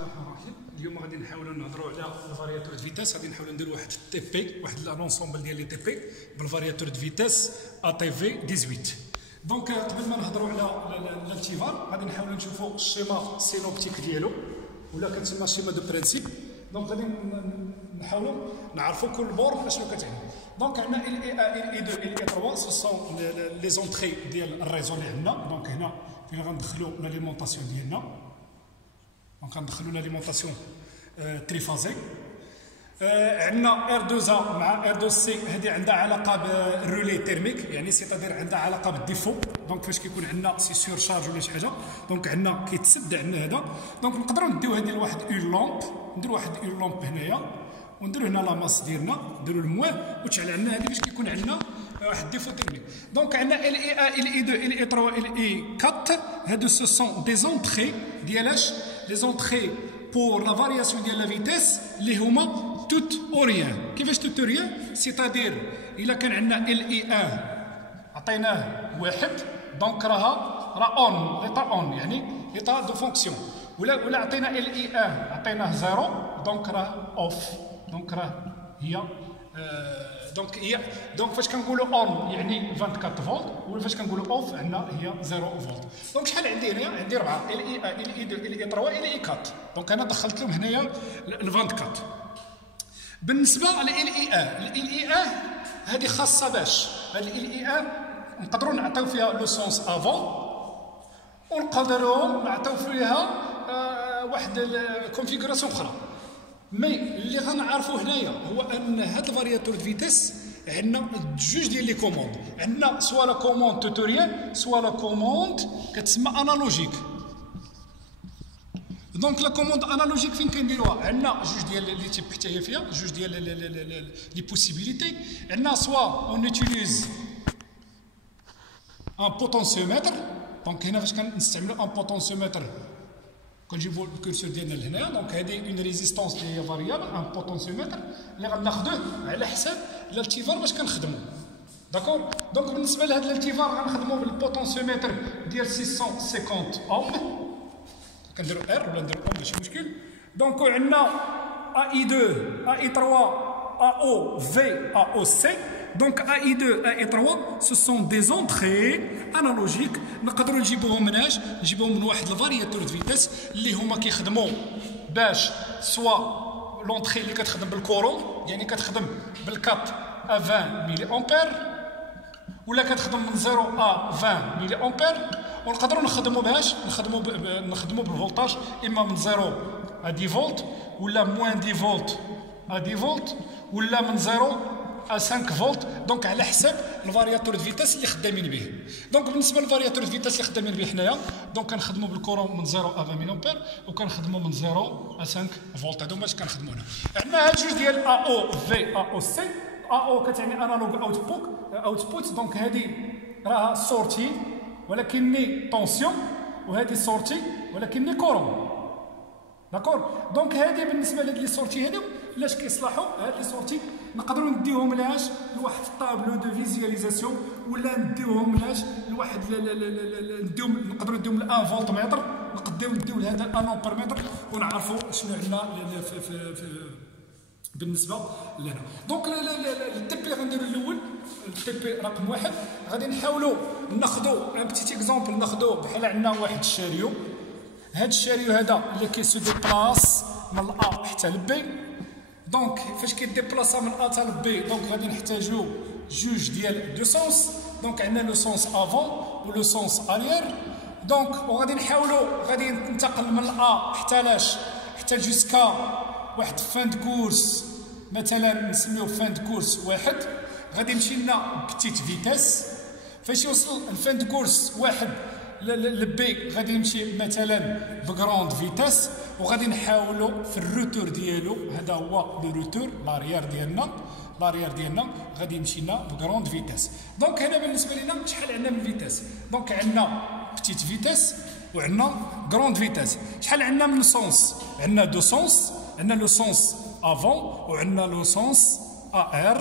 الله الرحمن الرحيم. اليوم غادي نحاولوا نهضروا على الفارياتور دو فيتاس. غادي نحاولوا نديروا واحد تي بي، واحد لانونسومبل ديال لي تي بي بالفارياتور دو فيتاس ا تي في 18. دونك قبل ما نهضروا على الالتيفار غادي نحاولوا نشوفوا الشيما سينوبتيك ديالو ولا كتسمى شيما دو برينسيپ. دونك غادي نحاولوا نعرفوا كل بور شنو كتعني. دونك عندنا ال اي ا ال اي 2 ال اي 3 سو سون لي زونطري ديال الريزو اللي عندنا. دونك هنا فين غندخلوا لاليمونطاسيون ديالنا. دونك غندخلوا لاليمونطاسيون تريفازي. عندنا ار 2 ا مع ار 2 سي، هذه عندها علاقه بالرولي تيرميك، يعني سيتادير عندها علاقه بالديفو. دونك فاش كيكون عندنا سي سور شارج ولا شي حاجه، دونك عندنا كيتسد عندنا هذا. دونك نقدروا نديو هذه لواحد اون لامب، نديروا واحد اون لامب هنايا ونديروا هنا لا ماس ديالنا، نديروا المواه وتشعل عندنا هذه باش كيكون عندنا واحد ديفو تيرميك. دونك عندنا ال اي ا ال اي 2 ال اي 3 ال اي 4، هادو سو سون دي زونطري ديالاش لي زونطري pour la variation de la vitesse اللي هما توت او ريان. كيفاش توت او ريان؟ سيتادير الا كان عندنا ال اي 1 عطيناه واحد، دونك راه اون ليطا اون، يعني ليطا دو فونكسيون. ولا عطينا ال اي 1 عطيناه زيرو، دونك راه اوف، دونك راه هي دونك فاش كنقولوا اون يعني 24 فولت، ولا فاش كنقولوا اوف عندنا هي 0 فولت. دونك شحال عندي هنايا؟ عندي 4 ال اي 1 ال اي 2 ال اي 3 ال اي 4. دونك انا دخلت لهم هنايا ال 24. بالنسبه لل اي 1 ال اي 1 هذه خاصه باش هذه ال اي 1 نقدروا نعطيو فيها لو سونس افون، ونقدروا نعطيو فيها واحد الكونفيغوراسيون اخرى. مي اللي غنعرفوا هنايا هو ان هاد الفارياتور دو فيتاس عندنا جوج ديال لي كوموند. عندنا سوا لا كوموند توتوريال سوا لا كوموند كتسمى انالوجيك. دونك لا كوموند انالوجيك فين كنديروها؟ عندنا جوج ديال لي تيب حتى هي فيها جوج ديال لي بوسيبيليتي. عندنا سوا اون اوتيليز ان بوتونسيومتر. دونك هنا فاش كنستعملوا ان بوتونسيومتر كنجيبوا الكورسور ديالنا لهنا. دونك هذه اون ريزيستونس اللي هي فاريابل، ان بوتونسيومتر اللي غناخذوه على حساب الالتيفار باش كنخدموا. داكور. دونك بالنسبه لهذا الالتيفار غنخدموا بالبوتونسيومتر ديال 650 اوم. كنديروا ار ولا نديروا اوم ماشي مشكل. دونك عندنا ا اي 2 ا اي 3 ا او في ا او سي. دونك ا اي 2 ا اي 3 سو سون دي زونطري انالوجيك. نقدروا نجيبوهم مناش؟ نجيبوهم من واحد الفارياتور دو فيتاس اللي هما كيخدموا باش سوا لونطري اللي كتخدم بالكورون، يعني كتخدم بالكات ا 20 ملي امبير، ولا كتخدم من 0 ا 20 ملي امبير. ونقدروا نخدموا باش نخدموا بالفولتاج، اما من 0 ا 10 فولت، ولا موان 10 فولت ا 10 فولت، ولا من 0 ا 5 فولت. دونك على حساب الفارياتور دو فيتاس اللي خدامين به. دونك بالنسبه للفارياتور دو فيتاس اللي خدامين به حنايا، دونك كنخدموا بالكورون من 0 ا 20 ملي امبير، وكنخدموا من 0 ا 5 فولت. هادو باش كنخدموا هنا. عندنا هاد جوج ديال ا او في ا او سي. ا او كتعني انالوج اوتبوت. دونك هادي راها سورتي ولكنني طونسيون، وهذه سورتي ولكنني كورون. داكور. دونك هذه بالنسبه لهاد لي سورتي هادو علاش كيصلحوا؟ هاد لي سورتي نقدروا نديوهم لاش لواحد الطابلو دو فيزياليزاسيون، ولا نديوهم لاش لواحد نديوهم، نقدروا نديوهم ل 1 فولت متر، نقدروا نديو لهذا 1 امبير متر، ونعرفوا شنو عندنا بالنسبه لنا. دونك التي بي غنديروا الاول، التي بي رقم 1 غادي نحاولوا ناخذوا ان بتيت اكزومبل. ناخذوا بحال عندنا واحد الشاريو. هذا الشاريو هذا اللي كيسو ديبلاس من الأ حتى لبي. دونك فاش كيديبلاصا من أ حتى لبي، دونك غادي نحتاجو جوج ديال دو سونس. دونك عندنا لو سونس افون ولو سونس اريير. دونك وغادي نحاولوا غادي ننتقل من الأ حتى لاش؟ حتى جوسكا واحد فان دو كورس، مثلا نسميوه فان دو كورس 1. غادي يمشي لنا بتيت فيتاس. فاش يوصل الفان دو كورس 1 لبي غادي يمشي مثلا بغروند فيتاس، وغادي نحاولوا في الروتور ديالو. هذا هو لو روتور لاريير ديالنا غادي يمشي لنا بغروند فيتاس. دونك هنا بالنسبه لنا شحال عندنا من فيتاس؟ دونك عندنا بتيت فيتاس وعندنا غروند فيتاس. شحال عندنا من سونس؟ عندنا دو سونس. عندنا لو سونس افون وعندنا لو سونس ار.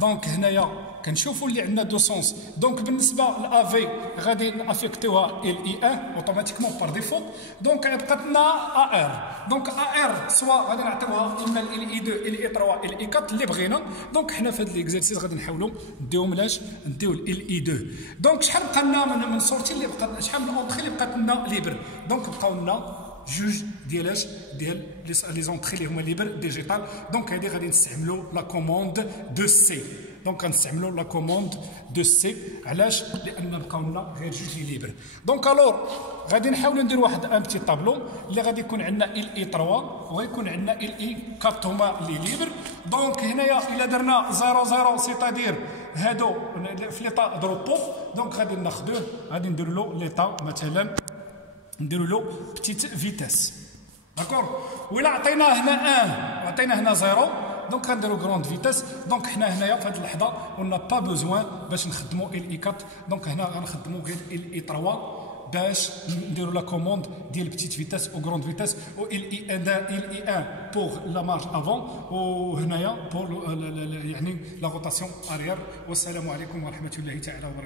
دونك هنايا كنشوفوا اللي عندنا دو سونس. دونك بالنسبه لافي غادي نافيكتيوها ال اي 1 اوتوماتيكمون بار ديفو. دونك بقات لنا ا ار. دونك ا ار سوا غادي نعطيوها اما ال اي 2 ال اي 3 ال اي 4 اللي بغينا. دونك حنا في هذا ليكزارسيس غادي نحاولوا نديوهم لاش نديو ال اي 2. دونك شحال بقى لنا من سورتي اللي بقات، شحال من اونطري اللي بقات لنا ليبر. دونك بقاو لنا جوج ديالاش ديال لي زونطري اللي هما ليبر ديجيتال. دونك هذه غادي نستعملوا لا كوموند دو سي. دونك غنستعملوا لا كوموند دو سي. علاش؟ لان بقاو لنا غير جوج لي ليبر. دونك الور غادي نحاولوا ندير واحد ان بتي طابلو اللي غادي يكون عندنا ال اي 3 وغيكون عندنا ال اي 4 هما لي ليبر. دونك هنايا الا درنا 0 0 سيتادير هادو في ليطا دروبو. دونك غادي ناخذوه غادي نديروا له ليطا مثلا نديروا له بتيت فيتاس. داكور. ولا عطيناه هنا 1 وعطيناه هنا 0 دونك غنديروا كروند فيتاس. دونك حنا هنايا في هذه اللحظه اون با بوزوان باش نخدموا ال اي 4. دونك هنا غنخدموا غير ال اي 3 باش نديروا لا كوموند ديال بتيت فيتاس او كروند فيتاس و ال اي 1 بور لا مارش افون وهنايا بور يعني لا روتاسيون اريير. والسلام عليكم ورحمه الله تعالى وبركاته.